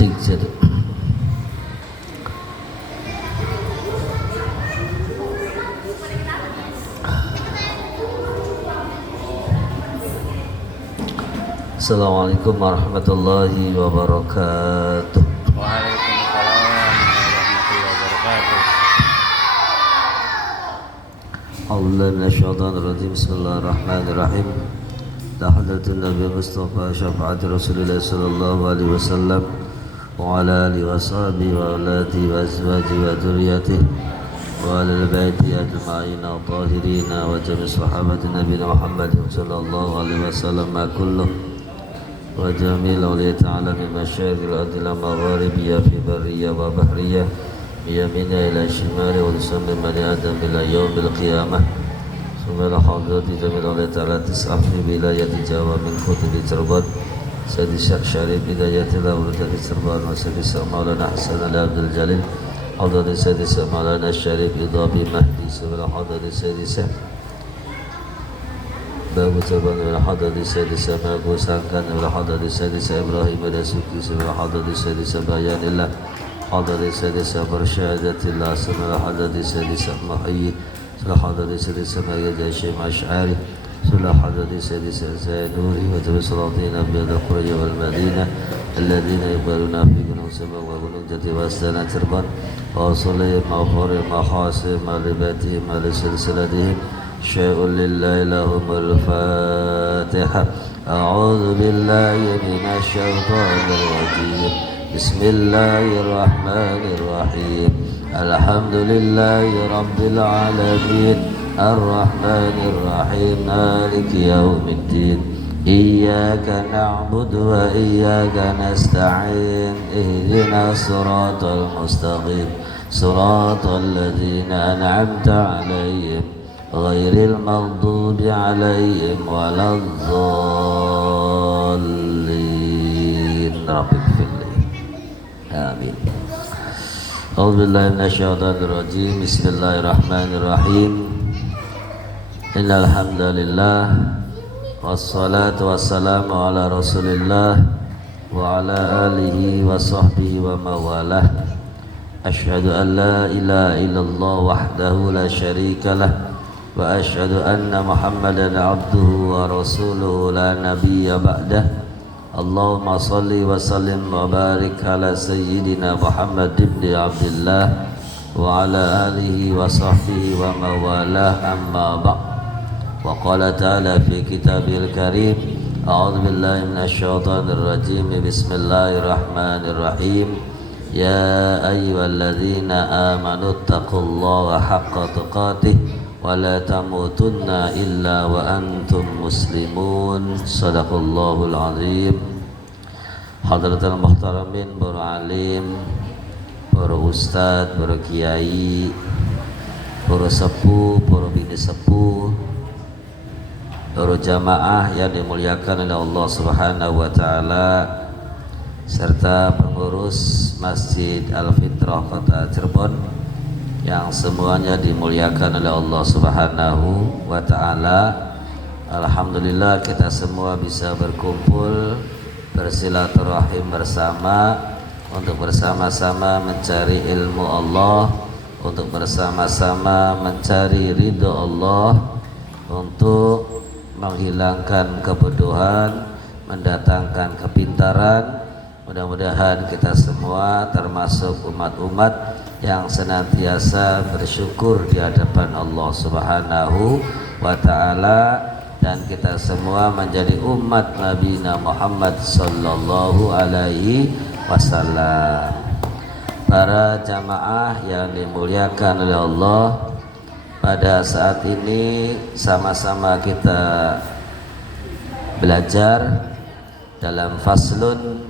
Cek satu. Assalamualaikum warahmatullahi wabarakatuh. Waalaikumsalam warahmatullahi wabarakatuh. A'udzubillahi minasyaitonir rajim. Bismillahirrahmanirrahim. Tahadatul Nabi Mustafa syafaat Rasulullah sallallahu alaihi wasallam wa ala alihi wa sahbihi wa auladihi wa azwajihi wa dzurriyyatihi wa ala baiti ajma'in tahirin wa jami' sahabati Nabi Muhammad sallallahu alaihi wasallam kullu wa jami' awliya ta'ala min masyayikhil ardil magharibiyya fi barriyya wa bahriyya biyamina ila shimali wa lisanni bani adam ila yaumil qiyamah. Subhanallah hadrati jamil awliya ta'ala tis'af fi wilayati Jawa min khutubi Cirebon Sayyidi Syekh Syarif Hidayatillah Urudati Cirebon wa Sayyidi Syekh Maulana Hasan Ali Abdul Jalil Hadrati Sayyidi Syekh Maulana Syarif Idhabi Mahdi Subhanallah hadrati Sayyidi Syekh Babu Cirebon wa hadrati Sayyidi Syekh Magu Sangkan wa hadrati Sayyidi Syekh Ibrahim Adasuki Subhanallah hadrati Sayyidi Syekh Bayanillah hadrati Sayyidi Syekh Barsyadatillah Subhanallah hadrati Sayyidi Syekh Muhyi Sulah hadrati Sayyidi Syekh Syekh Ash'ari Sulah hadrati Sayyidi Syekh Nuri wa tabi salatin abiyad al-Quraya wal Madinah alladhina yubaluna fi gunung Sabah wa gunung Jati wa Astana Cirebon wa usulihim ma'furi ma'khasim ma'libatihim ma'lisilsilatihim syai'un lillahi lahumul Fatiha. A'udhu billahi minasyaitanir rajim. Bismillahirrahmanirrahim. Alhamdulillahi rabbil alamin. Ar-Rahmanir Rahim. Maliki yaumiddin. Iyyaka na'budu wa iyyaka nasta'in. Ihdinas siratal mustaqim. Siratal ladzina an'amta 'alaihim ghairil maghdubi 'alaihim waladdallin. Rabbil Amin. A'udzubillahi minasyaitonir rajim. Bismillahirrahmanirrahim. Innal hamdalillah wassalatu wassalamu ala Rasulillah wa ala alihi wa sahbihi wa mawalah. Asyhadu an la ilaha illallah wahdahu la syarika lah wa asyhadu anna Muhammadan abduhu wa rasuluhu la nabiyya ba'dah. Allahumma salli wa sallim wa barik ala sayyidina Muhammad ibn Abdullah wa ala alihi wa sahbihi wa mawalah amma ba'd. Wa qala ta'ala fi kitabil karim a'udzu billahi minasyaitonir rajim. Bismillahirrahmanirrahim. Ya ayyuhalladzina amanu taqullaha haqqa tuqatih wa la tamutunna illa wa antum muslimun. Sadaqallahul azim. Hadratul muhtaramin, para alim, para ustadz, para kiai, para sepuh, para bini sepuh, para jamaah yang dimuliakan oleh Allah Subhanahu wa taala, serta pengurus Masjid Al-Fitrah Kota Cirebon yang semuanya dimuliakan oleh Allah Subhanahu wa taala. Alhamdulillah kita semua bisa berkumpul bersilaturahim bersama untuk bersama-sama mencari ilmu Allah, untuk bersama-sama mencari ridho Allah, untuk menghilangkan kebodohan, mendatangkan kepintaran. Mudah-mudahan kita semua termasuk umat-umat yang senantiasa bersyukur di hadapan Allah Subhanahu wa taala, dan kita semua menjadi umat Nabi Muhammad sallallahu alaihi wasallam. Para jamaah yang dimuliakan oleh Allah, pada saat ini sama-sama kita belajar dalam faslun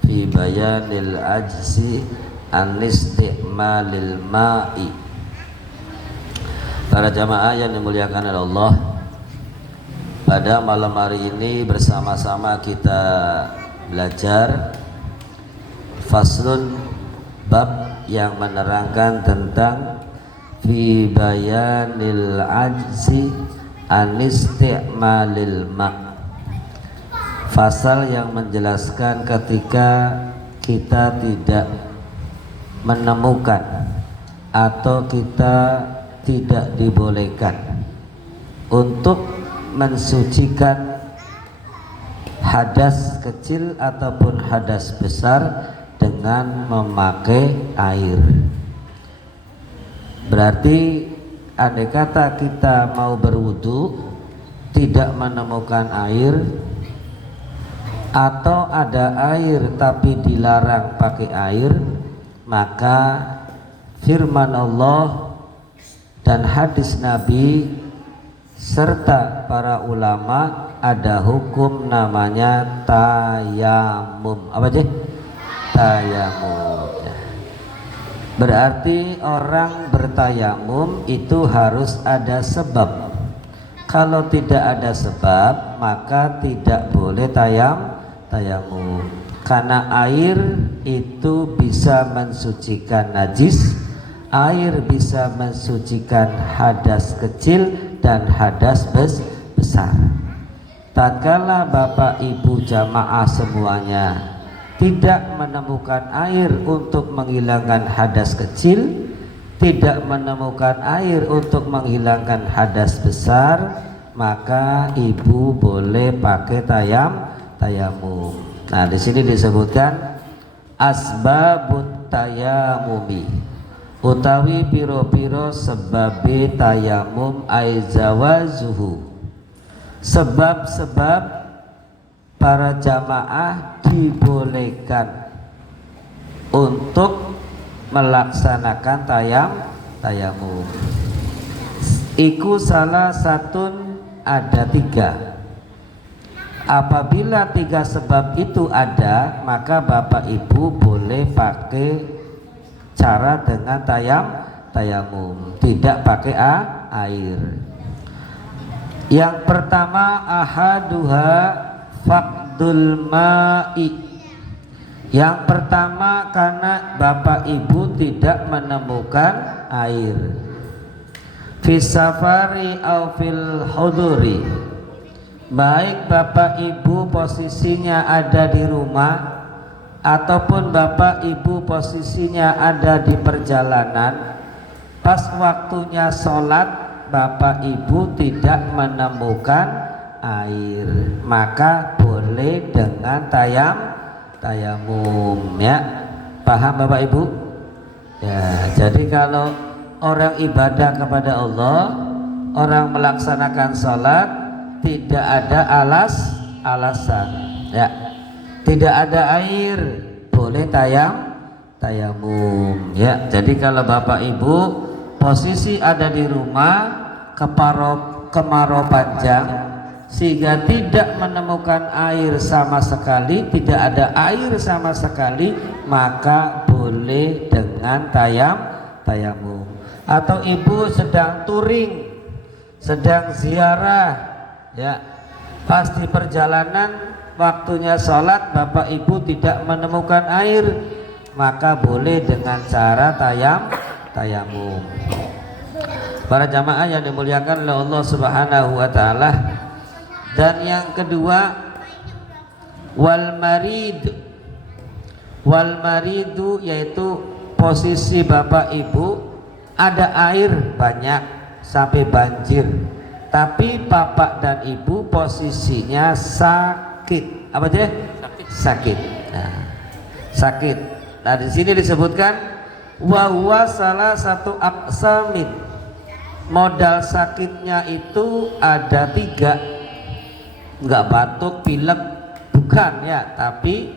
fi bayanil ajzi an isti'malil ma'i. Para jamaah yang dimuliakan oleh Allah, pada malam hari ini bersama-sama kita belajar faslun, bab yang menerangkan tentang fi bayanil ajzi an isti'malil ma'. Fasal yang menjelaskan ketika kita tidak menemukan atau kita tidak dibolehkan untuk mensucikan hadas kecil ataupun hadas besar dengan memakai air. Berarti andai kata kita mau berwudu tidak menemukan air, atau ada air tapi dilarang pakai air, maka firman Allah dan hadis Nabi serta para ulama ada hukum namanya tayamum. Apa aja? Tayamum. Berarti orang bertayamum itu harus ada sebab. Kalau tidak ada sebab maka tidak boleh tayamum. Karena air itu bisa mensucikan najis, air bisa mensucikan hadas kecil dan hadas besar. Tatkala Bapak Ibu jamaah semuanya tidak menemukan air untuk menghilangkan hadas kecil, tidak menemukan air untuk menghilangkan hadas besar, maka ibu boleh pakai tayamum. Nah, di sini disebutkan asbabut tayamumi, utawi piro-piro sebabe tayamum aizawazuhu, sebab-sebab para jamaah dibolehkan untuk melaksanakan tayamum. Iku salah satun ada 3. Apabila 3 sebab itu ada, maka Bapak Ibu boleh pakai cara dengan tayamum, tidak pakai air. Yang pertama ahaduha faqdul ma'i. Yang pertama karena Bapak Ibu tidak menemukan air. Fis safari au fil huduri, baik Bapak Ibu posisinya ada di rumah ataupun Bapak Ibu posisinya ada di perjalanan, pas waktunya sholat Bapak Ibu tidak menemukan air, maka boleh dengan tayamum, ya. Paham Bapak Ibu? Ya, jadi kalau orang ibadah kepada Allah, orang melaksanakan sholat, tidak ada alasan, ya. Tidak ada air, boleh tayamum, ya. Jadi kalau Bapak Ibu posisi ada di rumah, kemarau panjang sehingga tidak menemukan air sama sekali, tidak ada air sama sekali, maka boleh dengan tayamum. Atau ibu sedang touring, sedang ziarah, ya, pas di perjalanan waktunya sholat Bapak Ibu tidak menemukan air, maka boleh dengan cara tayamum. Para jamaah yang dimuliakan oleh Allah Subhanahu wa taala. Dan yang kedua, wal maridu, yaitu posisi Bapak Ibu ada air banyak sampai banjir, tapi Bapak dan Ibu posisinya sakit. Apa aja? Sakit. Nah, sakit. Nah, di sini disebutkan wa huwa salah satu aqsamin. Modal sakitnya itu ada 3. Enggak batuk, pilek, bukan, ya, tapi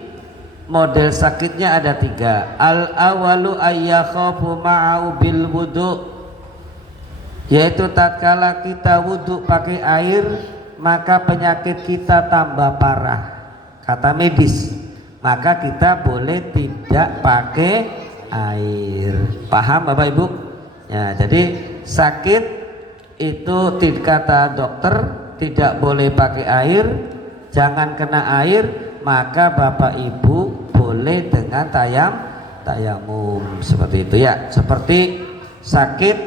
model sakitnya ada 3. Al awalu ayyakhafu ma'au bil wudu, yaitu tatkala kita wudu pakai air maka penyakit kita tambah parah, kata medis, maka kita boleh tidak pakai air. Paham Bapak Ibu? Ya, jadi sakit itu kata dokter tidak boleh pakai air, jangan kena air, maka Bapak Ibu boleh dengan tayamum seperti itu, ya. Seperti sakit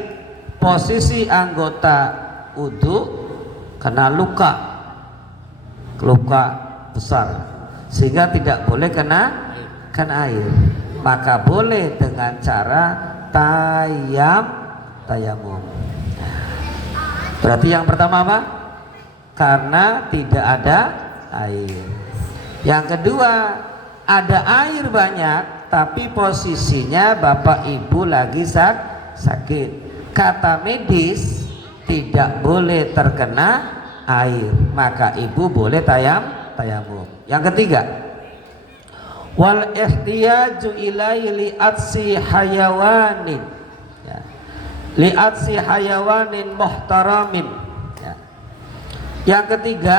posisi anggota wudu kena luka besar sehingga tidak boleh kena kan air, maka boleh dengan cara tayamum. Berarti yang pertama apa? Karena tidak ada air. Yang kedua, ada air banyak tapi posisinya bapak ibu lagi sakit. Kata medis tidak boleh terkena air, maka ibu boleh tayamum. Yang ketiga, wal ihtiyaju ilaihi li'atsi hayawanin, ya. Li'atsi hayawanin muhtaramin, ya. Yang ketiga,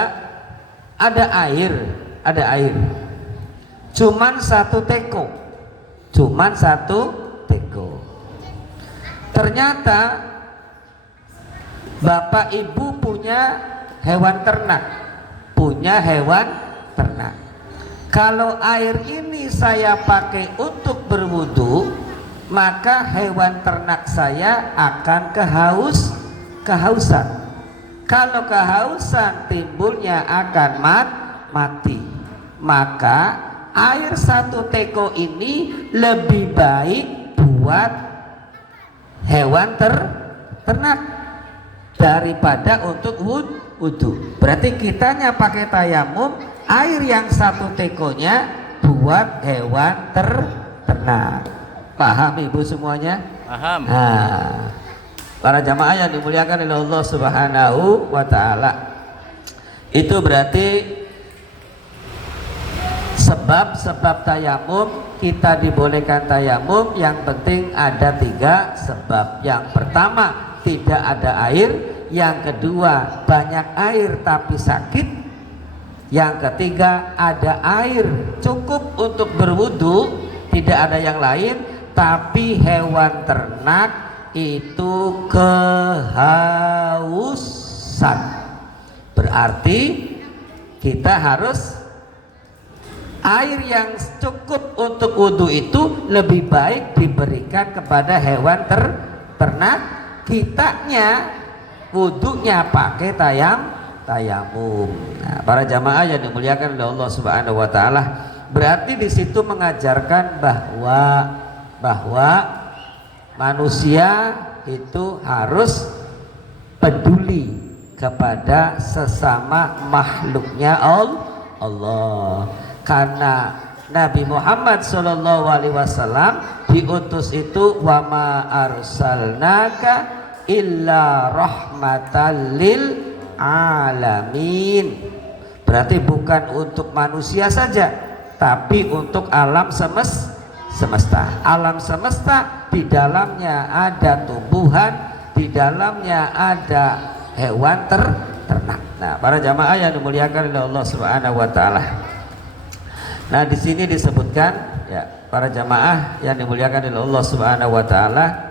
ada air, cuman satu teko. Ternyata bapak ibu punya hewan ternak. Kalau air ini saya pakai untuk berwudu, maka hewan ternak saya akan kehausan. Kalau kehausan timbulnya akan mati. Maka air satu teko ini lebih baik buat hewan ternak daripada untuk wudu. Berarti kitanya pakai tayamum, air yang satu tekonya buat hewan ternak. Paham ibu semuanya? Paham. Nah, para jamaah yang dimuliakan oleh Allah Subhanahu wa ta'ala, itu berarti sebab tayamum, kita dibolehkan tayamum. Yang penting ada 3 sebab. Yang pertama, tidak ada air. Yang kedua, banyak air tapi sakit. Yang ketiga, ada air cukup untuk berwudu, tidak ada yang lain, tapi hewan ternak itu kehausan. Berarti kita harus air yang cukup untuk wudu itu lebih baik diberikan kepada hewan ternak. Kitanya wudunya pakai tayamum. Nah, para jamaah yang dimuliakan oleh Allah Subhanahu wa taala, berarti di situ mengajarkan bahwa manusia itu harus peduli kepada sesama makhluknya Allah. Karena Nabi Muhammad SAW diutus itu wa ma arsalnaka illa rahmatan lil alamin. Berarti bukan untuk manusia saja, tapi untuk alam semesta. Alam semesta di dalamnya ada tumbuhan, di dalamnya ada hewan ternak. Nah, para jamaah yang dimuliakan oleh Allah Subhanahu wa taala. Nah, di sini disebutkan, ya, para jamaah yang dimuliakan oleh Allah Subhanahu wa taala,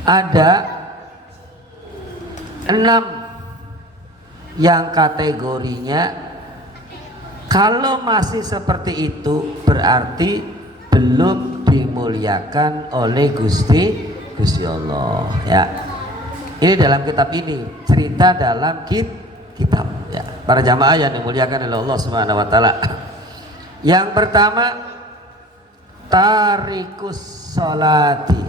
ada 6 yang kategorinya kalau masih seperti itu berarti belum dimuliakan oleh Gusti Allah, ya. Ini dalam kitab ini, cerita dalam kitab, ya. Para jamaah yang dimuliakan oleh Allah Subhanahu wa taala. Yang pertama, tarikus sholati,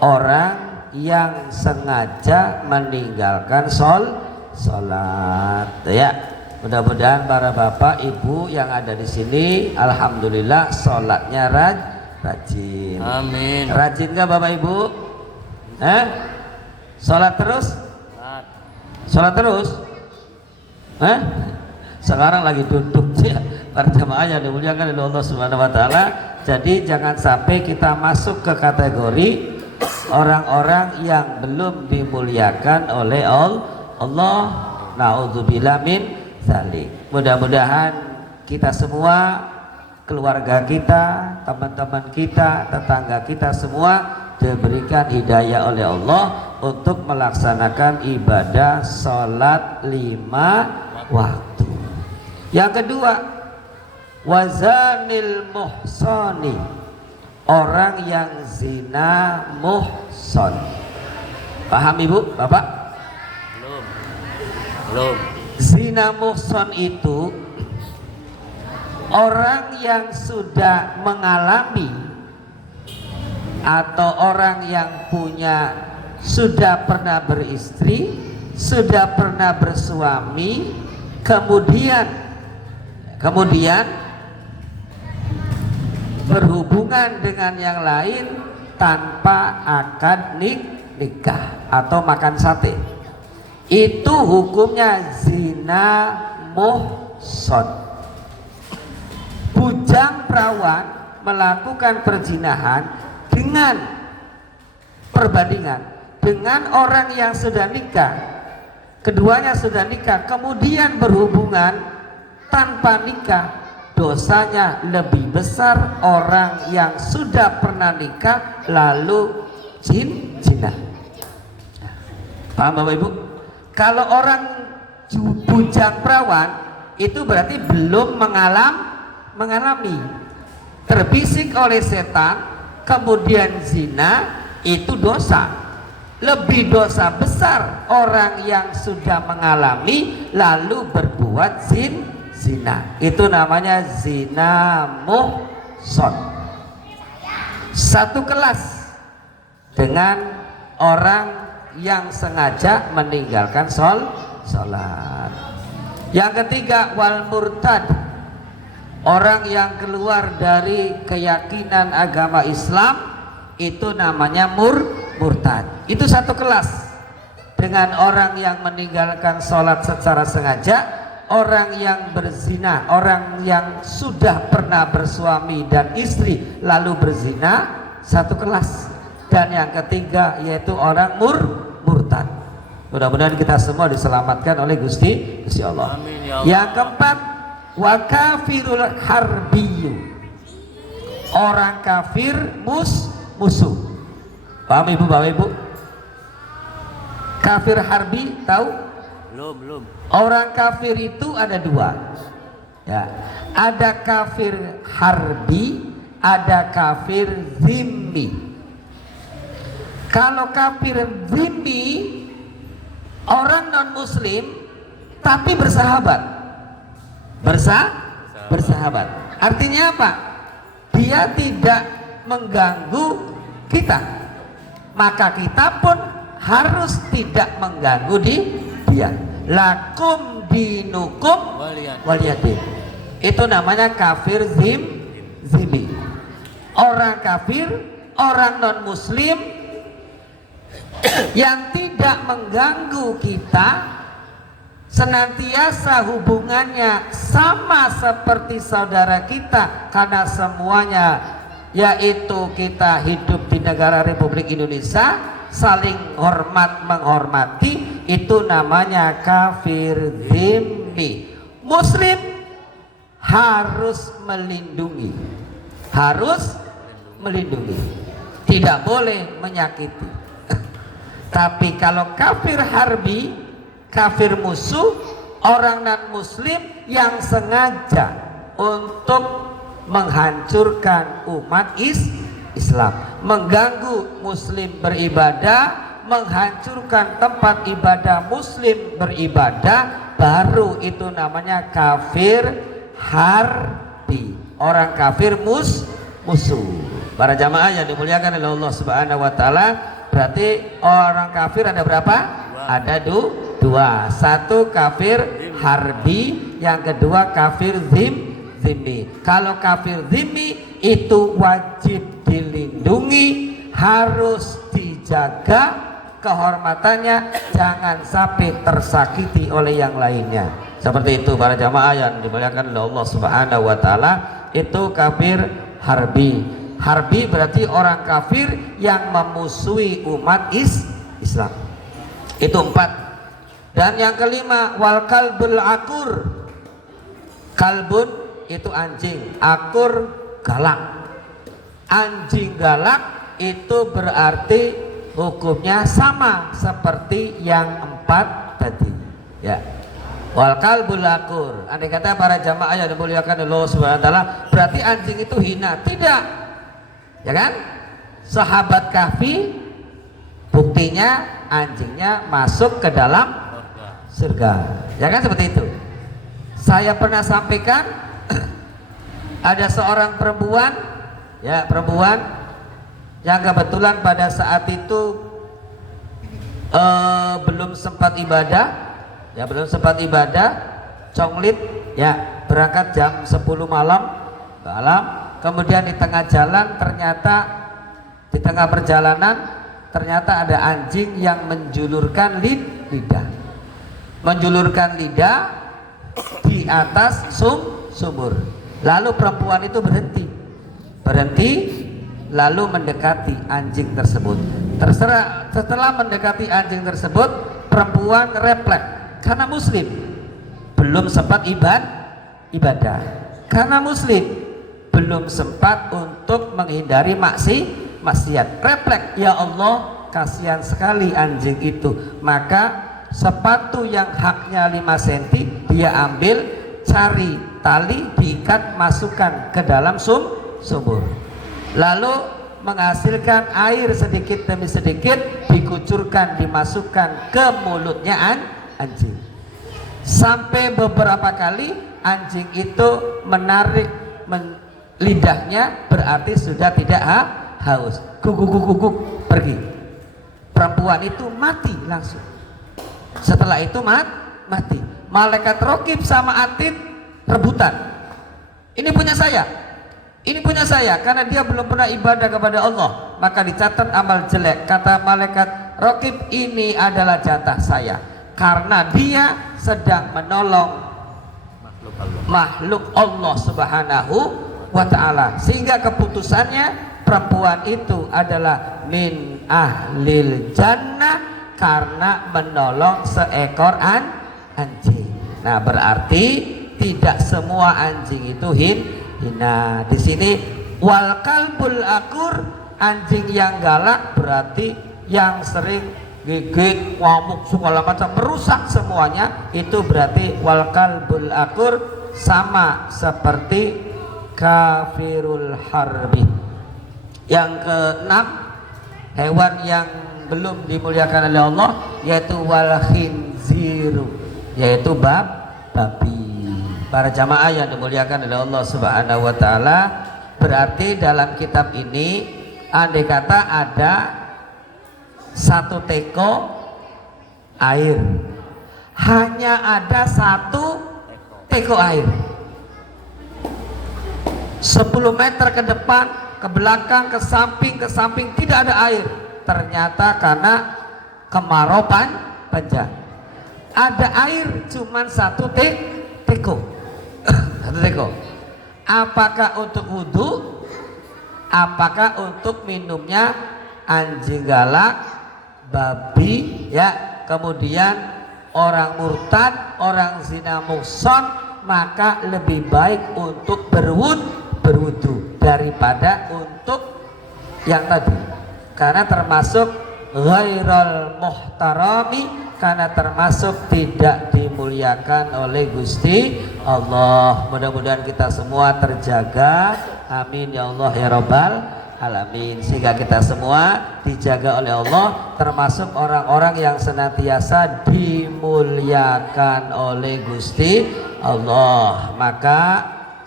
orang yang sengaja meninggalkan sholat, ya. Mudah-mudahan para bapak ibu yang ada di sini, alhamdulillah sholatnya rajin. Amin. Rajin nggak bapak ibu? Sholat terus? Sholat terus? Sekarang lagi duduk, ya. Para jamaah yang dimuliakan oleh Allah Subhanahu wa taala. Jadi jangan sampai kita masuk ke kategori orang-orang yang belum dimuliakan oleh Allah. Na'udzubillah min dzalik. Mudah-mudahan kita semua, keluarga kita, teman-teman kita, tetangga kita semua diberikan hidayah oleh Allah untuk melaksanakan ibadah sholat 5 waktu. Yang kedua, wazanil muhsani, orang yang zina muhson. Paham ibu, bapak? Belum. Zina muhson itu orang yang sudah mengalami atau orang yang sudah pernah beristri, sudah pernah bersuami, kemudian berhubungan dengan yang lain tanpa akad nikah atau makan sate, itu hukumnya zina muhson. Bujang perawan melakukan perzinahan dengan perbandingan dengan orang yang sudah nikah, keduanya sudah nikah, kemudian berhubungan tanpa nikah, dosanya lebih besar orang yang sudah pernah nikah lalu zina. Paham Bapak Ibu? Kalau orang bujang perawan itu berarti belum mengalami terbisik oleh setan kemudian zina, itu dosa. Lebih dosa besar orang yang sudah mengalami lalu berbuat zina. Itu namanya zina muhson. Satu kelas dengan orang yang sengaja meninggalkan sholat. Yang ketiga, wal murtad, orang yang keluar dari keyakinan agama Islam, itu namanya murtad. Itu satu kelas dengan orang yang meninggalkan sholat secara sengaja, orang yang berzina, orang yang sudah pernah bersuami dan istri lalu berzina, satu kelas. Dan yang ketiga yaitu orang murtad. Mudah-mudahan kita semua diselamatkan oleh Gusti Allah. Amin, ya Allah. Yang keempat, wa kafirul harbiyu, orang kafir musuh. Paham Ibu, Bapak Ibu? Kafir harbi tahu? Belum. Orang kafir itu ada dua, ya. Ada kafir harbi, ada kafir zimmi. Kalau kafir zimmi, orang non muslim tapi bersahabat. Bersahabat. Artinya apa? Dia tidak mengganggu kita, maka kita pun harus tidak mengganggu dia. Lakum dinukum waliyadin. Itu namanya kafir zimmi. Orang kafir, orang non muslim yang tidak mengganggu kita, senantiasa hubungannya sama seperti saudara kita, karena semuanya yaitu kita hidup di negara Republik Indonesia, saling hormat menghormati, itu namanya kafir zimmi. Muslim harus melindungi, tidak boleh menyakiti. Tapi kalau kafir harbi, kafir musuh, orang non muslim yang sengaja untuk menghancurkan umat Islam, mengganggu muslim beribadah, menghancurkan tempat ibadah muslim beribadah, baru itu namanya kafir harbi, orang kafir musuh. Para jamaah yang dimuliakan oleh Allah Subhanahu wa taala, berarti orang kafir ada berapa? Ada dua. Satu kafir harbi, yang kedua kafir zimmi. Kalau kafir zimmi itu wajib dilindungi, harus dijaga kehormatannya, jangan sampai tersakiti oleh yang lainnya. Seperti itu para jamaah yang dimuliakan oleh Allah Subhanahu wa taala, itu kafir harbi. Harbi berarti orang kafir yang memusuhi umat Islam. Itu 4. Dan yang kelima, wal kalbul akur. Kalbun itu anjing, akur galak. Anjing galak itu berarti hukumnya sama seperti yang 4 tadi, ya. Wal kalbul akur, andai kata para jamaah yang dimuliakan Allah Subhanahu wa taala, berarti anjing itu hina? Tidak, ya kan? Sahabat Kahfi, buktinya anjingnya masuk ke dalam surga, ya kan? Seperti itu. Saya pernah sampaikan ada seorang perempuan, ya perempuan yang kebetulan pada saat itu belum sempat ibadah, conglit, ya berangkat jam 10 malam, kemudian di tengah jalan di tengah perjalanan ternyata ada anjing yang menjulurkan lidah di atas sumur. Lalu perempuan itu berhenti lalu mendekati anjing tersebut. Setelah mendekati anjing tersebut, perempuan refleks karena muslim, belum sempat ibadah, karena muslim belum sempat untuk menghindari maksiat. Refleks, ya Allah, kasihan sekali anjing itu. Maka sepatu yang haknya 5 cm dia ambil, cari tali, diikat, masukkan ke dalam sumur, lalu menghasilkan air sedikit demi sedikit, dikucurkan, dimasukkan ke mulutnya anjing. Sampai beberapa kali anjing itu menarik lidahnya, berarti sudah tidak haus. Guguk pergi. Perempuan itu mati langsung. Setelah itu mati. Malaikat Raqib sama Atid rebutan. Ini punya saya, karena dia belum pernah ibadah kepada Allah, maka dicatat amal jelek. Kata malaikat Raqib, ini adalah jatah saya, karena dia sedang menolong makhluk Allah Subhanahu wa ta'ala, sehingga keputusannya perempuan itu adalah min ahlil jannah karena menolong seekor anjing. Nah, berarti tidak semua anjing itu hina. Di sini wal kalbul akur, anjing yang galak berarti yang sering gigit, ngamuk, segala macam, merusak semuanya, itu berarti wal kalbul akur, sama seperti kafirul harbi. Yang keenam, hewan yang belum dimuliakan oleh Allah, yaitu wal khinziru, yaitu babi. Para jamaah yang dimuliakan oleh Allah Subhanahu wa ta'ala, berarti dalam kitab ini andai kata ada 1 teko air, hanya ada 1 teko air, 10 meter ke depan, ke belakang, ke samping tidak ada air. Ternyata karena kemarau panjang, ada air cuman 1 teko. 1 teko. Apakah untuk wudhu? Apakah untuk minumnya anjing galak, babi, ya, kemudian orang murtad, orang zina muhson, maka lebih baik untuk berwudhu daripada untuk yang tadi, karena termasuk ghairul muhtarami, karena termasuk tidak dimuliakan oleh Gusti Allah. Mudah-mudahan kita semua terjaga, amin ya Allah ya Rabbal alamin, sehingga kita semua dijaga oleh Allah, termasuk orang-orang yang senantiasa dimuliakan oleh Gusti Allah. Maka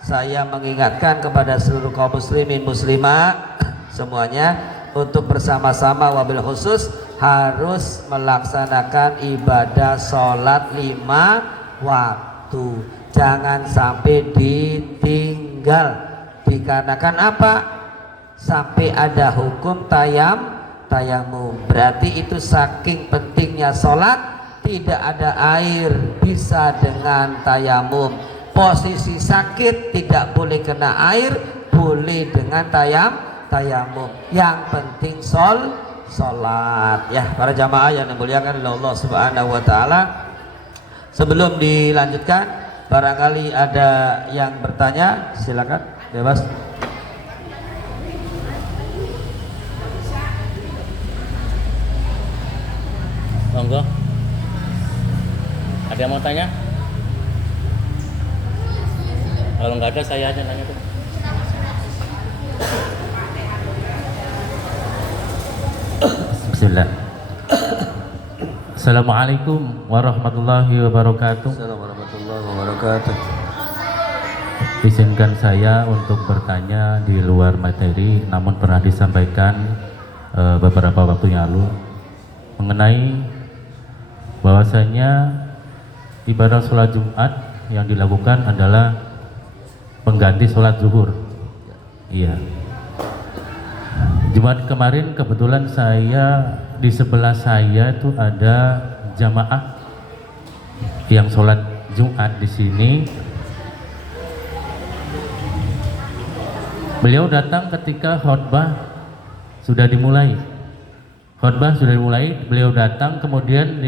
saya mengingatkan kepada seluruh kaum muslimin muslimah semuanya untuk bersama-sama, wabil khusus harus melaksanakan ibadah sholat 5 waktu. Jangan sampai ditinggal. Dikarenakan apa? Sampai ada hukum tayamum. Berarti itu saking pentingnya sholat, tidak ada air bisa dengan tayamum. Posisi sakit tidak boleh kena air, boleh dengan tayamum. Yang penting sholat, ya para jamaah yang dimuliakan oleh Allah Subhanahu wa ta'ala. Sebelum dilanjutkan, barangkali ada yang bertanya, silakan, bebas. Monggo. Ada yang mau tanya? Kalau nggak ada, saya aja nanya tuh. Bismillah. Assalamualaikum warahmatullahi wabarakatuh. Assalamualaikum warahmatullahi wabarakatuh. Izinkan saya untuk bertanya di luar materi, namun pernah disampaikan beberapa waktu yang lalu mengenai bahwasanya ibadah sholat Jumat yang dilakukan adalah pengganti sholat zuhur. Iya. Jumat kemarin kebetulan saya di sebelah saya itu ada jamaah yang sholat Jumat di sini. Beliau datang ketika khutbah sudah dimulai. Khutbah sudah dimulai, beliau datang, kemudian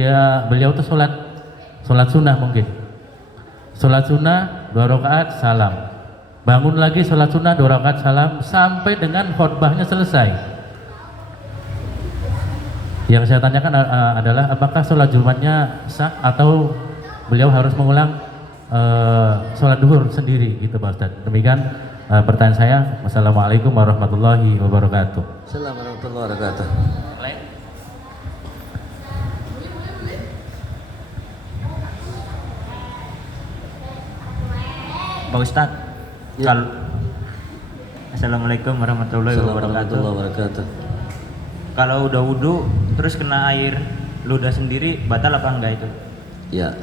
beliau tuh sholat sunnah mungkin. Sholat sunnah 2 rakaat salam. Bangun lagi sholat sunnah 2 rakaat salam sampai dengan khutbahnya selesai. Yang saya tanyakan adalah apakah sholat Jumatnya sah atau beliau harus mengulang sholat duhur sendiri gitu Pak Ustadz. Demikian pertanyaan saya. Wassalamualaikum warahmatullahi wabarakatuh. Assalamualaikum warahmatullahi wabarakatuh. Pak Ustadz, Ya. Assalamualaikum warahmatullahi wabarakatuh. Kalau udah wudhu terus kena air ludah sendiri, batal apa enggak itu? Ya.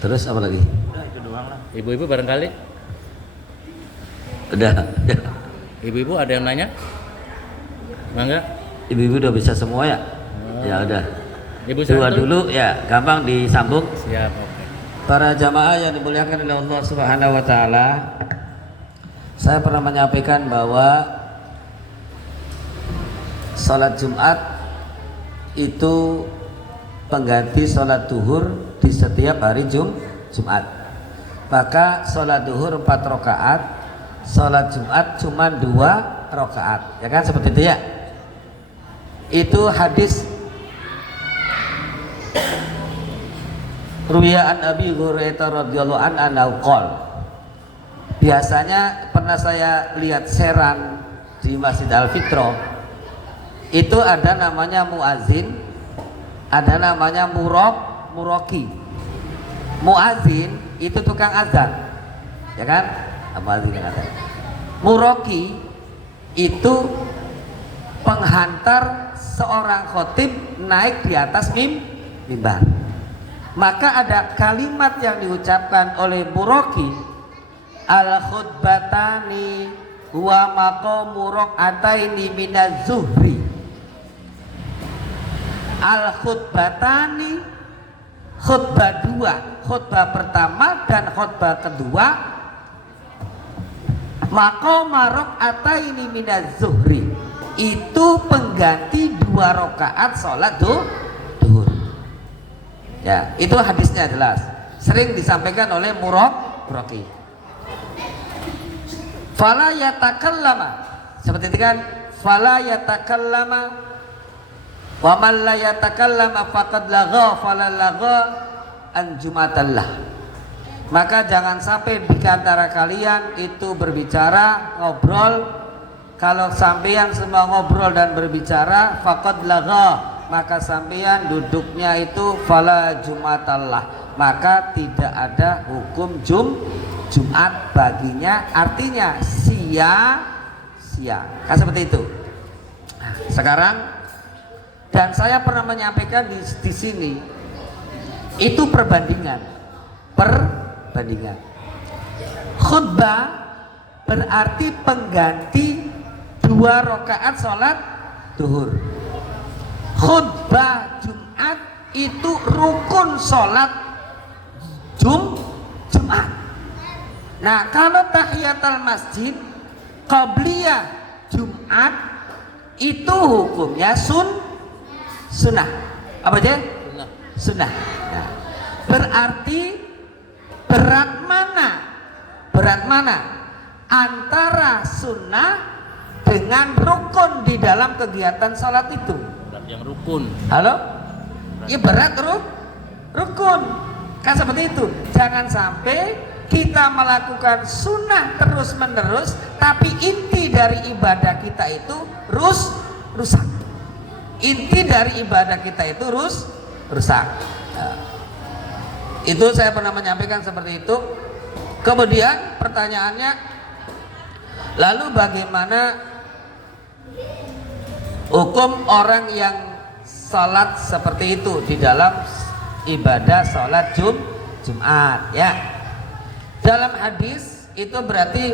Terus apa lagi? Udah itu doang lah. Ibu-ibu barangkali? Udah. Ibu-ibu ada yang nanya? Mangga? Ibu-ibu udah bisa semua ya? Ya udah. Ibu Dua satu? dulu ya, gampang disambung. Siap, oke. Para jamaah yang dimuliakan oleh Allah Subhanahu wa taala, saya pernah menyampaikan bahwa salat Jumat itu pengganti salat duhur di setiap hari Jumat. Maka salat duhur 4 rakaat, salat Jumat cuma 2 rakaat. Ya kan seperti itu ya? Itu hadis Ruwiyah an Abi Hurairah radhiyallahu anhu qol. Biasanya pernah saya lihat Serang di Masjid Al-Fitrah. Itu ada namanya muazin, ada namanya muroki. Muazin itu tukang azan. Ya kan? Muazin yang azan. Muroki itu penghantar seorang khotib naik di atas mimbar. Maka ada kalimat yang diucapkan oleh Muroki, al khutbatani huwa maqamu raq'ataini minaz zuhri. Al khutbatani, khutbah 2, khutbah pertama dan khutbah kedua, maqamu raq'ataini minaz zuhri, itu pengganti 2 rakaat salat duhur. Ya, itu hadisnya jelas. Sering disampaikan oleh Muroki. Fala yatakallama, seperti itu kan? Fala yatakallama wa man la yatakallama faqad lagha fala lagha an jumatallah. Maka jangan sampai di antara kalian itu berbicara, ngobrol. Kalau sampeyan semua ngobrol dan berbicara, faqad lagha, maka sampeyan duduknya itu fala jumatallah, maka tidak ada hukum Jumat baginya, artinya sia-sia. Kan seperti itu. Nah, sekarang, dan saya pernah menyampaikan di sini itu perbandingan. Khutbah berarti pengganti 2 rakaat sholat duhur. Khutbah Jumat itu rukun sholat Jumat. Nah, kalau tahiyatul masjid qabliyah Jumat itu hukumnya sunnah. Apa aja? Sunnah. Nah, berarti berat mana antara sunnah dengan rukun di dalam kegiatan sholat itu? Yang rukun. Halo? Ya berat rukun. Kan seperti itu. Jangan sampai kita melakukan sunnah terus menerus, tapi inti dari ibadah kita itu rusak. Inti dari ibadah kita itu rusak. Nah, itu saya pernah menyampaikan seperti itu. Kemudian pertanyaannya, lalu bagaimana hukum orang yang salat seperti itu di dalam ibadah salat Jumat ya? Dalam hadis itu berarti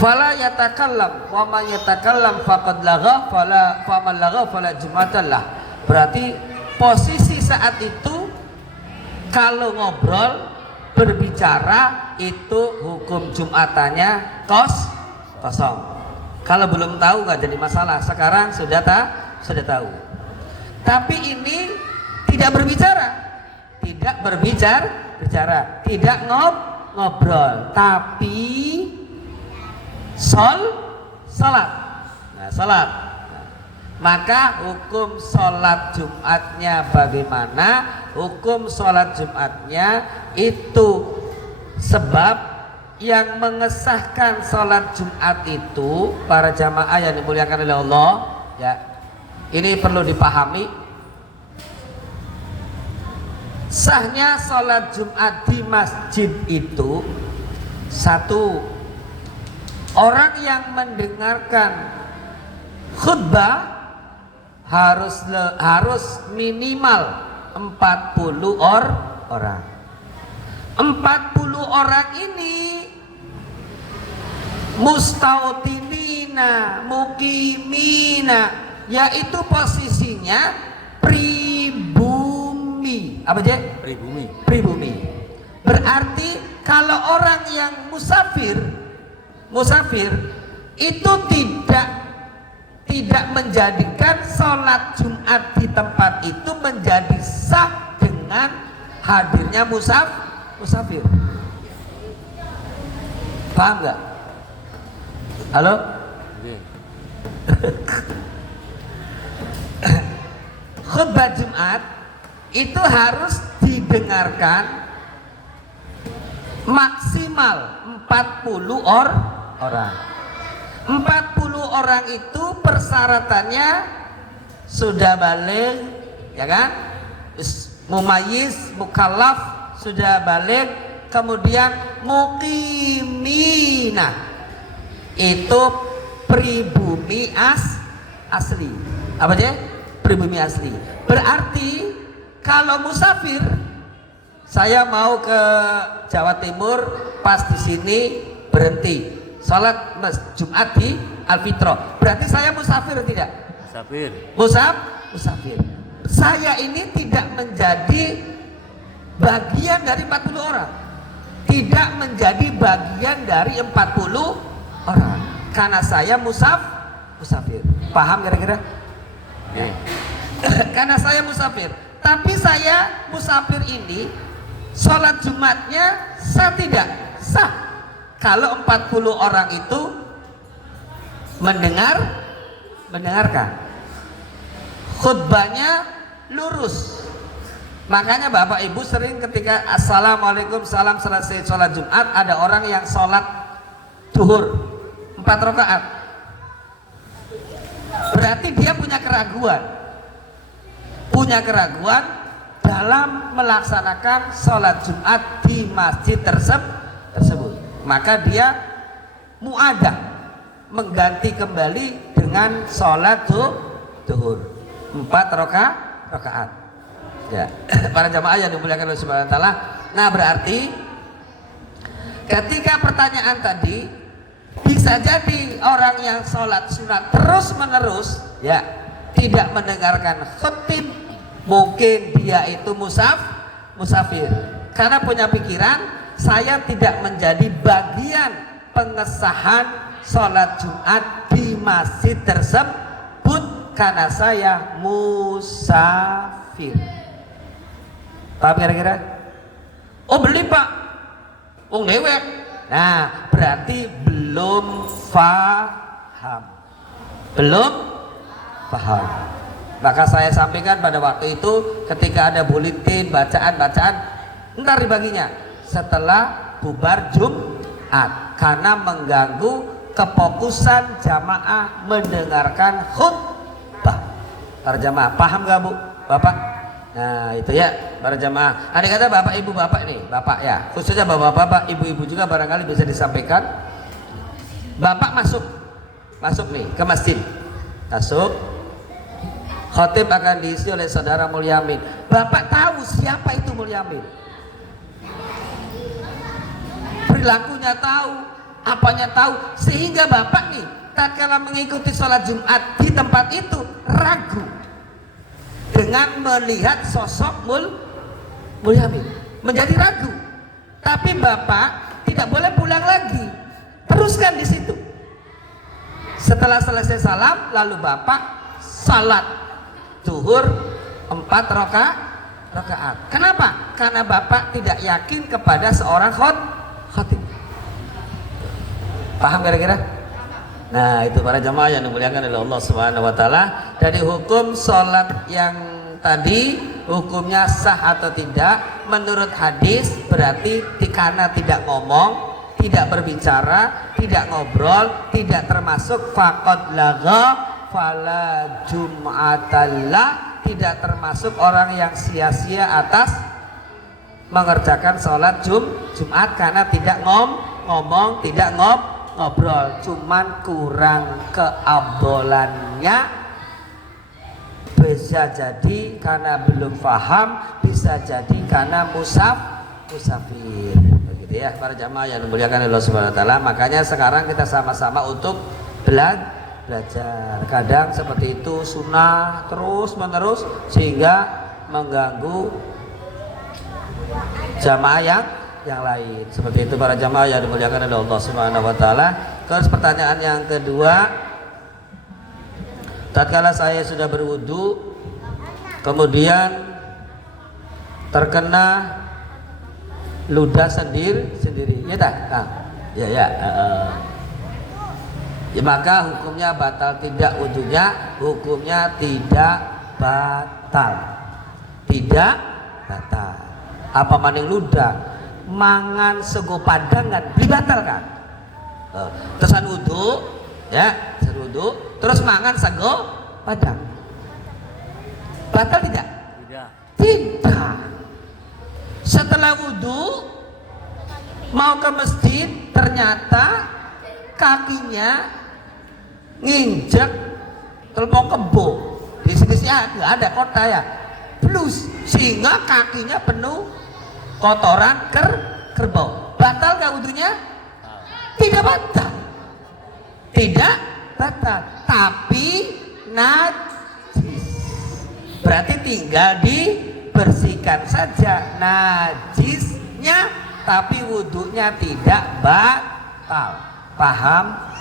fala yatakallam wa man yatakallam faqad lagha fala faman lagha fala jum'atallah. Berarti posisi saat itu kalau ngobrol berbicara itu hukum Jumatannya kosong. Kalau belum tahu nggak jadi masalah. Sekarang sudah tahu. Tapi ini tidak berbicara, tidak ngobrol, tapi salat. Nah, salat. Maka hukum salat Jumatnya bagaimana? Hukum salat Jumatnya itu sebab yang mengesahkan salat Jumat itu para jamaah yang dimuliakan oleh Allah ya. Ini perlu dipahami. Sahnya salat Jumat di masjid itu satu, orang yang mendengarkan khutbah harus minimal 40 orang. 40 orang ini mustautinina, mukimina, yaitu posisinya pribumi. Apa aja? Pribumi. Berarti kalau orang yang musafir itu tidak menjadikan sholat Jumat di tempat itu menjadi sah dengan hadirnya musafir. Paham nggak? Halo? Khutbah Jumat itu harus didengarkan maksimal 40 orang. 40 orang itu persyaratannya sudah balik, ya kan? Mumayyiz, mukallaf, sudah balik, kemudian mukimina, itu pribumi asli. Apa aja? Pribumi asli. Berarti kalau musafir, saya mau ke Jawa Timur, pas di sini berhenti salat Jumat di Alfitroh, berarti saya musafir tidak? Musafir. Saya ini tidak menjadi bagian dari 40 orang, tidak menjadi bagian dari 40 orang, karena saya musafir. Paham kira-kira? Karena saya musafir. Tapi saya musafir ini sholat Jumatnya sah tidak? Sah. Kalau 40 orang itu mendengarkan khutbahnya lurus. Makanya Bapak Ibu sering ketika assalamualaikum salam selesai sholat Jumat, ada orang yang sholat duhur 4 rakaat. Berarti dia punya keraguan dalam melaksanakan sholat Jumat di masjid tersebut. Maka dia muadah mengganti kembali dengan sholat duhur 4 rakaat. Ya, para jamaah yang dimuliakan oleh Subhanahu wa taala. Nah, berarti ketika pertanyaan tadi, bisa jadi orang yang sholat sunat terus menerus ya tidak mendengarkan khutib, mungkin dia itu musafir karena punya pikiran saya tidak menjadi bagian pengesahan sholat Jumat di masjid tersebut karena saya musafir. Paham kira-kira? Oh beli pak, oh dewek. Nah berarti belum paham. Maka saya sampaikan pada waktu itu ketika ada buletin bacaan ntar dibaginya setelah bubar Jumat karena mengganggu kefokusan jamaah mendengarkan khutbah. Para jamaah paham gak Bu? Bapak? Nah itu ya para jamaah. Ada kata bapak ibu bapak nih, bapak ya, khususnya bapak-bapak, ibu-ibu juga barangkali bisa disampaikan. Bapak masuk nih ke masjid, masuk. Khotib akan diisi oleh saudara Mulyamin. Bapak tahu siapa itu Mulyamin, perilakunya tahu, apanya tahu, sehingga bapak nih tatkala mengikuti sholat Jumat di tempat itu ragu dengan melihat sosok Mulyamin, menjadi ragu. Tapi bapak tidak boleh pulang lagi, teruskan di situ. Setelah selesai salam, lalu bapak salat zuhur 4 rakaat. Kenapa? Karena bapak tidak yakin kepada seorang khatib. Paham kira-kira? Nah itu para jamaah yang dimuliakan oleh Allah Subhanahu Wa Taala. Dari hukum sholat yang tadi, hukumnya sah atau tidak menurut hadis, berarti karena tidak ngomong, tidak berbicara, tidak ngobrol, tidak termasuk faqad lagha fala jum'atallah, tidak termasuk orang yang sia-sia atas mengerjakan sholat Jumat karena tidak ngomong, tidak ngobrol, cuman kurang keabdolannya. Bisa jadi karena belum paham, bisa jadi karena musafir. Begitu ya para jamaah yang dimuliakan Allah Subhanahu Wa Taala. Makanya sekarang kita sama-sama untuk belajar. Kadang seperti itu sunnah terus menerus sehingga mengganggu jamaah yang lain. Seperti itu para jamaah yang dimuliakan oleh Allah Subhanahu Wa Taala. Terus pertanyaan yang kedua, tatkala saya sudah berwudu kemudian terkena ludah sendiri, ya tak? Nah, ya, maka hukumnya batal tidak wudunya, hukumnya tidak batal. Apa maning ludah mangan sego padangan dibatalkan. Terusan wudu ya, terus mangan sego padang batal tidak? Tidak. Setelah wudu mau ke masjid ternyata kakinya nginjek telepon kebo, di sini ada kota ya, plus sehingga kakinya penuh kotoran kerbau. Batal gak wudunya? Tidak batal, tapi najis. Berarti tinggal dibersihkan saja najisnya, tapi wudunya tidak batal. Paham?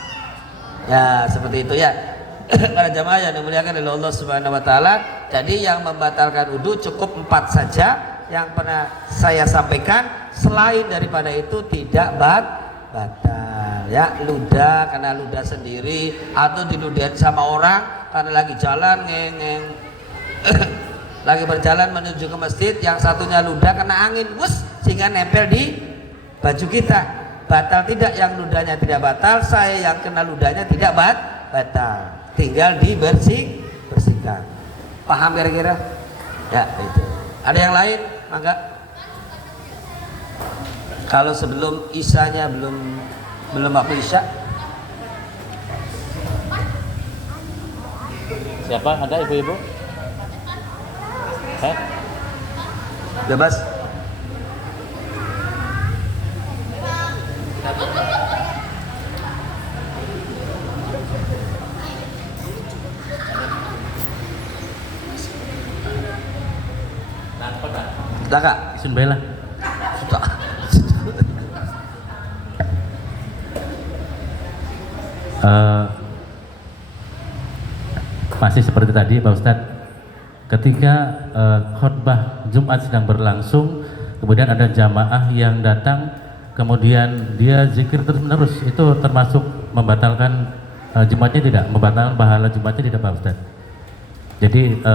Ya seperti itu ya. Para jamaah yang dimuliakan oleh Allah Subhanahu Wa Taala. Jadi yang membatalkan wudu cukup 4 saja yang pernah saya sampaikan. Selain daripada itu tidak batal ya. Ludah karena ludah sendiri, atau diludahin sama orang karena lagi jalan ngeng lagi berjalan menuju ke masjid, yang satunya ludah kena angin sehingga nempel di baju kita. Batal tidak? Yang ludahnya tidak batal, saya yang kena ludahnya tidak batal, tinggal bersihkan. Paham kira-kira? Ya itu. Ada yang lain? Mangga. Kalau sebelum isyanya belum waktu isya. Siapa? Ada ibu-ibu? Bebas. Sudah kak? Isun bela. Sudah. Masih seperti tadi Pak Ustadz, ketika khutbah Jumat sedang berlangsung, kemudian ada jamaah yang datang, kemudian dia zikir terus menerus, itu termasuk membatalkan Jumatnya tidak? Membatalkan pahala Jumatnya tidak Pak Ustadz? Jadi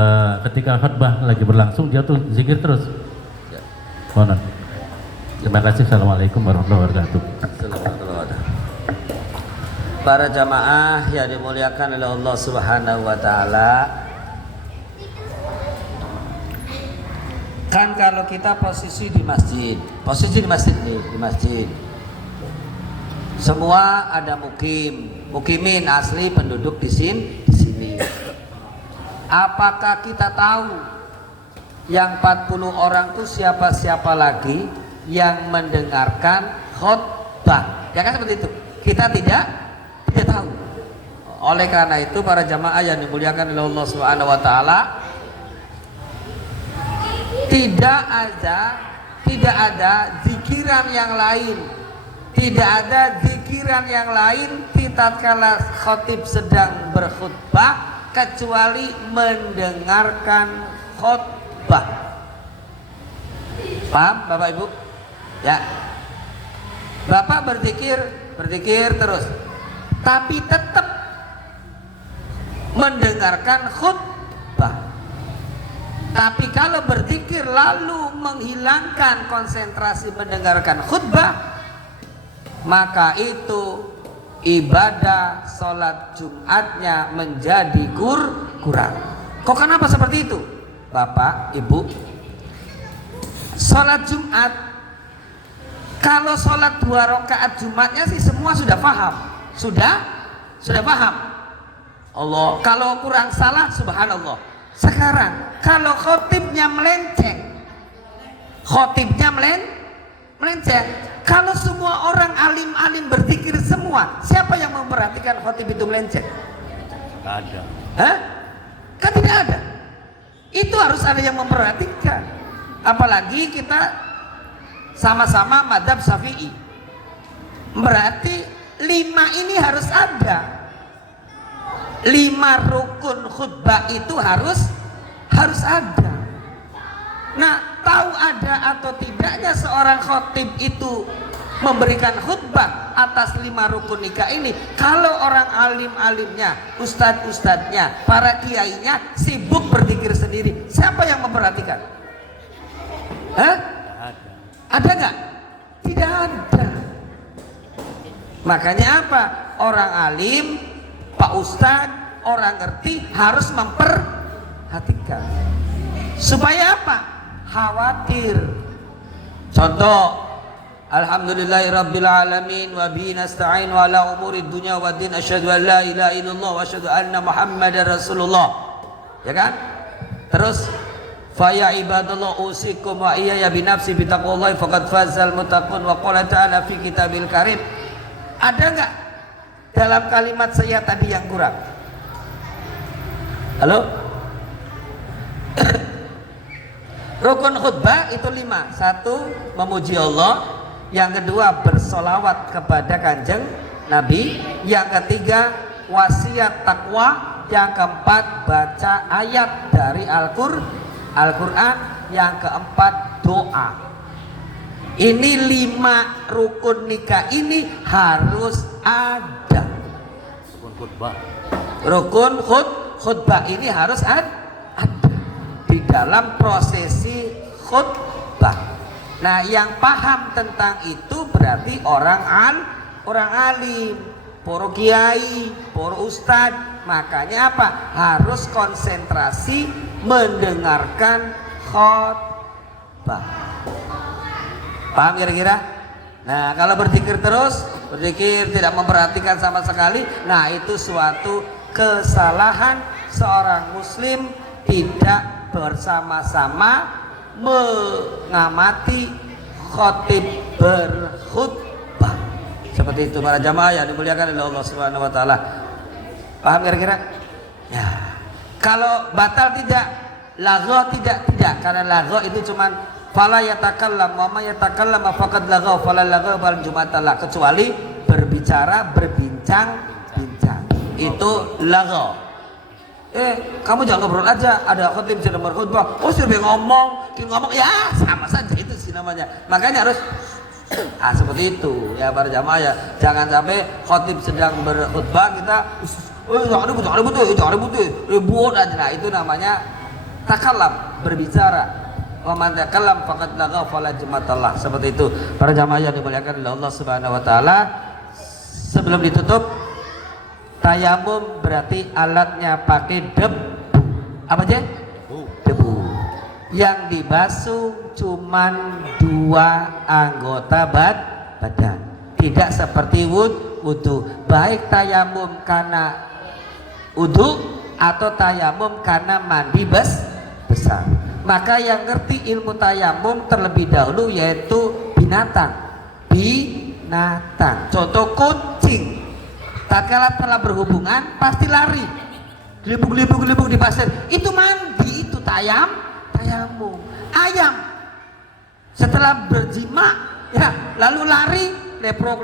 ketika khutbah lagi berlangsung dia tuh zikir terus. Mohon. Terima kasih. Assalamualaikum warahmatullahi wabarakatuh. Para jamaah yang dimuliakan oleh Allah Subhanahu Wa Taala, Kan kalau kita posisi di masjid nih, di masjid. Semua ada mukimin asli penduduk di sini. Apakah kita tahu yang 40 orang itu siapa-siapa lagi yang mendengarkan khutbah? Ya kan seperti itu. Kita tidak tahu. Oleh karena itu para jamaah yang dimuliakan oleh Allah Subhanahu wa taala, tidak ada zikiran yang lain. Tidak ada zikiran yang lain tatkala khatib sedang berkhutbah kecuali mendengarkan khutbah. Paham Bapak Ibu? Ya. Bapak berzikir terus, tapi tetap mendengarkan khutbah. Tapi kalau berzikir lalu menghilangkan konsentrasi mendengarkan khutbah, maka itu ibadah sholat Jumatnya menjadi kurang. Kok kenapa seperti itu? Bapak, Ibu, sholat Jumat, kalau sholat 2 rakaat Jumatnya sih semua sudah paham. Sudah paham. Allah, kalau kurang salah subhanallah. Sekarang kalau khotibnya melenceng, kalau semua orang alim-alim berzikir semua, siapa yang memperhatikan khotib itu melenceng? Tidak ada. Hah? Kan tidak ada. Itu harus ada yang memperhatikan. Apalagi kita sama-sama madzhab Syafi'i. Berarti 5 ini harus ada. 5 rukun khutbah itu harus ada. Nah, tahu ada atau tidaknya seorang khotib itu memberikan khutbah atas 5 rukun nikah ini, kalau orang alim-alimnya, ustadz-ustadznya, para kiainya sibuk berzikir sendiri, siapa yang memperhatikan? Hah? Ada nggak? Tidak ada. Makanya apa? Orang alim, Pak Ustadz, orang ngerti harus memperhatikan. Supaya apa? Khawatir. Contoh, alhamdulillahirabbil alamin wa bihi nasta'in wa ala umurid dunya waddin, asyhadu an la ilaha illallah wa asyhadu anna muhammadar rasulullah. Ya kan? Terus fa ya ibadallah usikum wa iyaya bi nafsi bi taqwallahi faqad fazal muttaqun wa qala ta'ala fi kitabil karim. Ada enggak dalam kalimat saya tadi yang kurang? Halo? Rukun khutbah itu 5. 1, memuji Allah. Yang kedua, bersolawat kepada kanjeng Nabi. Yang ketiga, wasiat takwa. Yang keempat, baca ayat dari Al-Quran. Yang keempat, doa. Ini 5 rukun nikah ini harus ada. Rukun khutbah ini harus ada di dalam prosesi khutbah. Nah, yang paham tentang itu berarti orang alim, para kiai, para ustadz. Makanya apa? Harus konsentrasi mendengarkan khutbah. Paham kira-kira? Nah, kalau berzikir terus, tidak memperhatikan sama sekali, nah itu suatu kesalahan. Seorang muslim tidak bersama-sama mengamati khotib berkhutbah. Seperti itu para jamaah yang dimuliakan oleh Allah Subhanahu wa taala. Paham kira-kira? Ya. Kalau batal tidak, lagho tidak, karena lagho itu cuman fala yatakallam wa ma yatakallam faqad lagho fala lagho bal jumatalla, kecuali berbincang-bincang. Itu lagho. Kamu jangan ngobrol aja, ada khotib sedang berkhutbah, sudah ngomong, ya sama saja itu sih namanya. Makanya harus seperti itu ya para jamaah ya. Jangan sampai khotib sedang berkhutbah kita jangan ribut aja. Nah, itu namanya takalam, berbicara. Wa man takallam faqad lagha fala jumatallah. Seperti itu para jamaah yang dimuliakan oleh Allah Subhanahu wa taala. Sebelum ditutup, tayamum berarti alatnya pakai debu. Apa aja? Debu. yang dibasuh cuman 2 anggota badan, tidak seperti wudhu, baik tayamum karena wudhu atau tayamum karena mandi besar. Maka yang ngerti ilmu tayamum terlebih dahulu yaitu binatang. Contoh kucing, tatkala telah berhubungan pasti lari, gelibung di pasir, itu mandi, itu tayamum. Ayam setelah berjima ya lalu lari, leprok,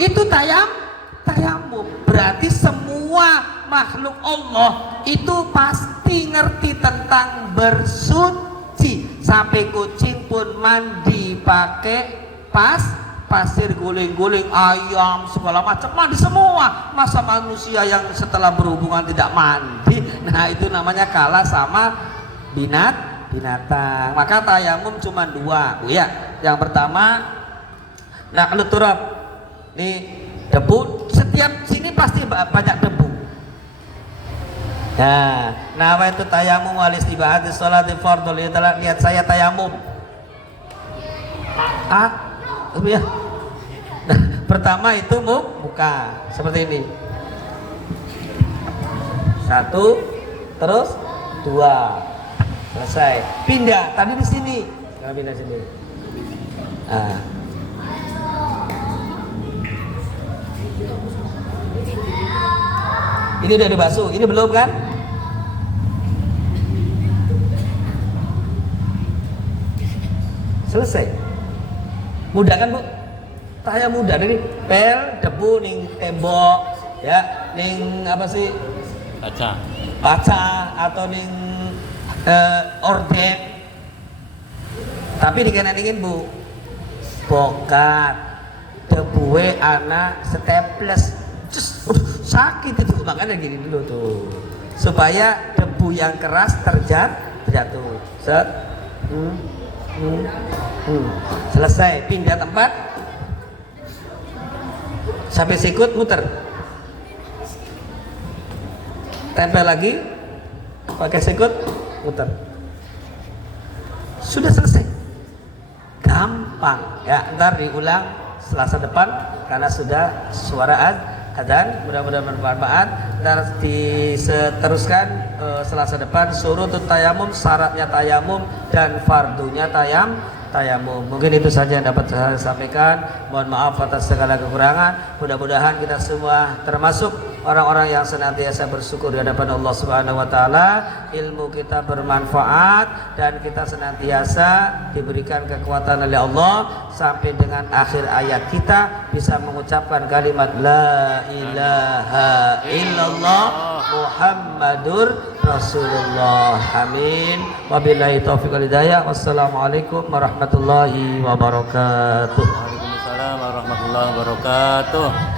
itu tayamum. Berarti semua makhluk Allah itu pasti ngerti tentang bersuci. Sampai kucing pun mandi pakai pasir, guling-guling, ayam segala macam mandi semua. Masa manusia yang setelah berhubungan tidak mandi? Nah itu namanya kalah sama binatang. Maka tayamum cuma 2, Bu ya. Yang pertama naqlut turab, ini debu, setiap sini pasti banyak debu. Nah, itu tayamum wal istibahati sholati fardhu, lihat saya tayamum. Ya. Nah, pertama itu muka seperti ini. 1, terus 2, selesai. Pindah tadi di sini, sekarang pindah sini. Ini udah dibasuh, ini belum kan? Selesai. Mudah kan Bu? Taya mudah, dari pel, debu, ning tembok, ya, ning apa sih? Kaca atau ning ordek. Tapi dikenanin Bu, bokat, debuwe anak staples, sakit itu, makanya gini dulu tuh, supaya debu yang keras terjatuh. Set. Selesai, pindah tempat, sampai sikut muter, tempel lagi, pakai sikut muter, sudah selesai. Gampang ya, ntar diulang Selasa depan karena sudah suara adzan. Mudah-mudahan bermanfaat. Ntar diteruskan Selasa depan surutut tayamum, syaratnya tayamum dan fardunya tayamum. Mungkin itu saja yang dapat saya sampaikan. Mohon maaf atas segala kekurangan. Mudah-mudahan kita semua termasuk orang-orang yang senantiasa bersyukur di hadapan Allah Subhanahu wa taala. Ilmu kita bermanfaat dan kita senantiasa diberikan kekuatan oleh Allah sampai dengan akhir ayat kita bisa mengucapkan kalimat la ilaha illallah Muhammadur Rasulullah. Amin. Wabillahi taufiq wal hidayah. Wassalamualaikum warahmatullahi wabarakatuh. Waalaikumsalam warahmatullahi wabarakatuh.